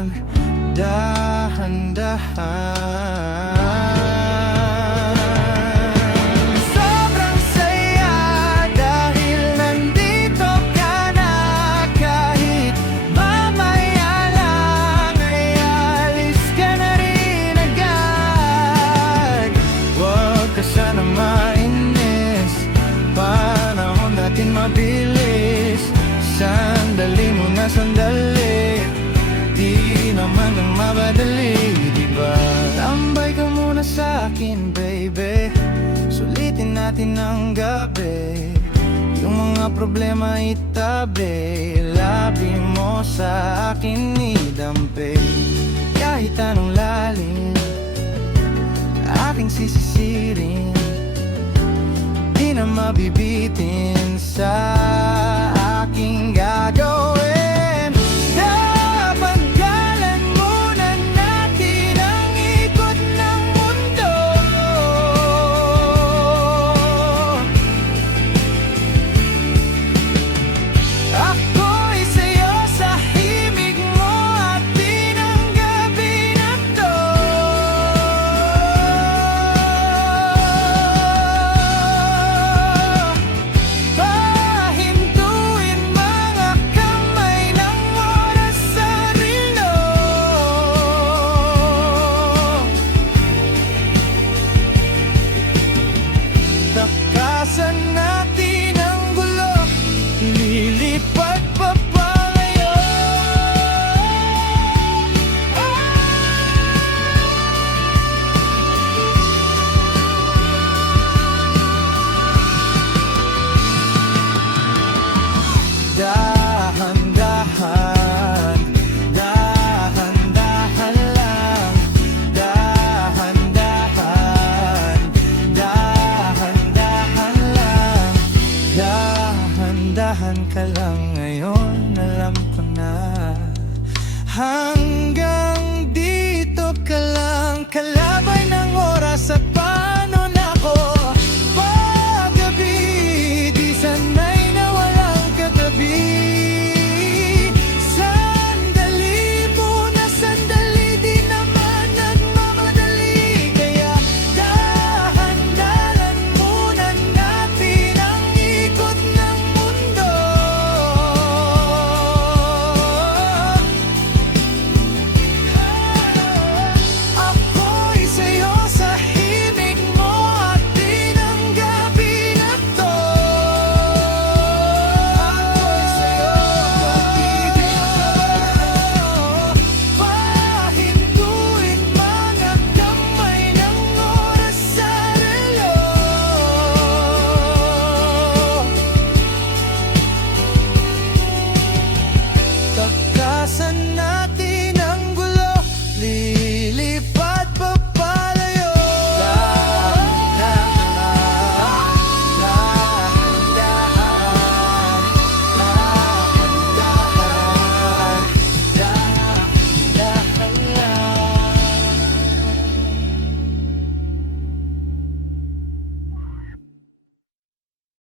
lang, dahan-dahan. Sobrang saya dahil nandito ka na. Kahit mamaya lang ay alis ka na rin agad. Huwag ka sana mainis, panahon natin mabilis. Sandali muna sandali, di naman ang mabadali, diba? Tambay ka muna sa'kin, baby, sulitin natin ang gabi. Yung mga problema itabi, labi mo sa akin idampi. Kahit anong lalim, aking sisisirin, di na mabibitin sa